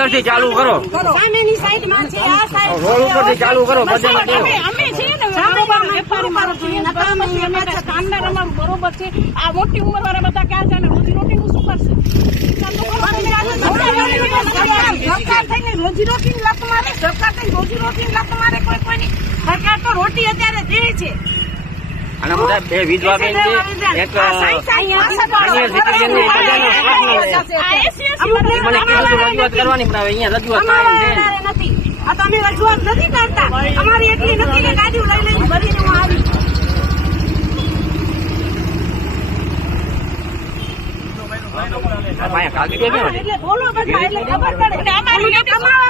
અંદરથી ચાલુ કરો. સામેની સાઈડમાં છે આ સાઈડ રોડ ઉપરથી ચાલુ કરો અમે અમે ને અમારું બરોબર છે. આ મોટી ઉંમર વાળા બધા ક્યાં ને શું કરશે? રોજી રોટી લત મારે સરકાર રોજી રોટી લત મારે કોઈ કોઈની. સરકાર તો રોટી અત્યારે દે છે. અને બધા બે વિધવા બેન છે એક સિટીઝન રજૂઆત કરવાની પણ અહીંયા રજૂઆત નથી આ તો અમે રજૂઆત નથી કરતા અમારી એટલી નથી કે ગાડીઓ લઈ લઈને ભરીને હું આવી કાગળ કેમ એટલે બોલો બધા એટલે ખબર પડે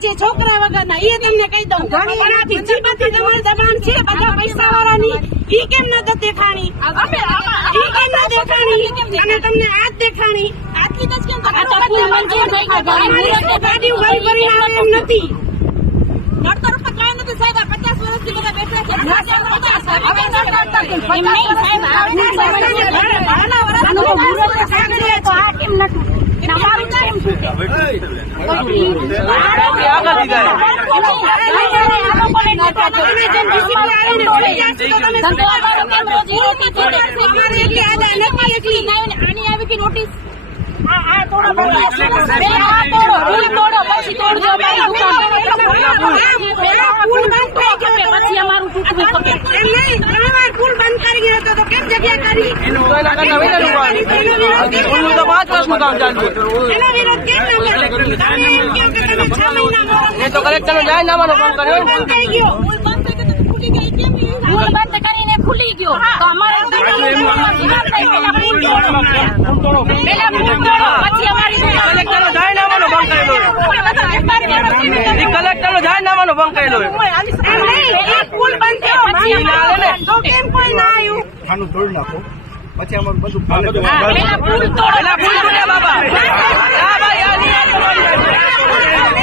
ઊભા છે છોકરા વગરના એ તમને કહી દઉં આથી જીબાથી તમારે દબાણ છે બધા પૈસા વાળાની ઈ કેમ ન દેખાણી ઈ કેમ ન દેખાણી અને તમને આજ દેખાણી આટલી જ કેમ ગાડી ભરી ભરીને આવે એમ નથી નડતર ઉપર કાંઈ નથી સાહેબ પચાસ વર્ષથી બધા બેઠા છે સાહેબ, વરસ આનું તો આ કેમ નથી નોટિસ અમારી દુકાન પેલા પુલ બંધ થઈ ગયો પછી અમારું તૂટવું ખપે એમ નહીં ત્રણ વાર પુલ બંધ કરી ગયો હતો તો કેમ જગ્યા કરી એનો વિરોધ કેમ ન કર્યો? કલેક્ટર પુલ બંધ થઈ ગયો પુલ બંધ કરીને ખુલી ગયો તો અમારે પેલા પુલ તોડો પેલા પુલ તોડો પછી અમારી દુકાન કલેક્ટરનો જાહેરનામાનો ભંગ કરેલો કલેક્ટરનો જાહેરનામાનો ભંગ કરેલો એમ નહીં એ પુલ બંધ થયો પછી અમારે તો કેમ કોઈ ના આવ્યું ખાનું તોડી નાખો પછી અમારું બધું પેલા પુલ તોડો પેલા પુલ તોડ્યા બાબા આ ભાઈ આ નહીં, આ નહીં.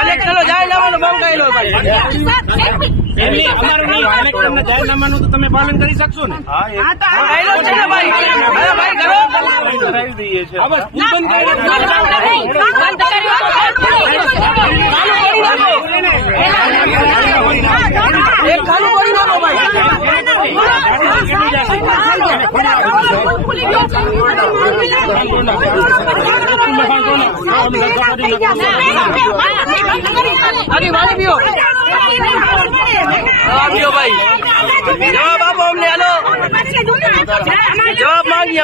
કલેક્ટરનો જાહેરનામાનો ભંગ કરેલો ભાઈ એમની અમારું નહીં કલેક્ટરના જાહેરનામાનું તો તમે પાલન કરી શકશો ને હા એ કરેલો છે ને ભાઈ ભાઈ કરો કરાવી દઈએ છીએ બસ બંધ કરી બંધ એક ખાનું કરી નાખો ભાઈ આની વાળી પીઓ જવાબ આપો ભાઈ જવાબ આપો અમને હાલો જવાબ માંગીએ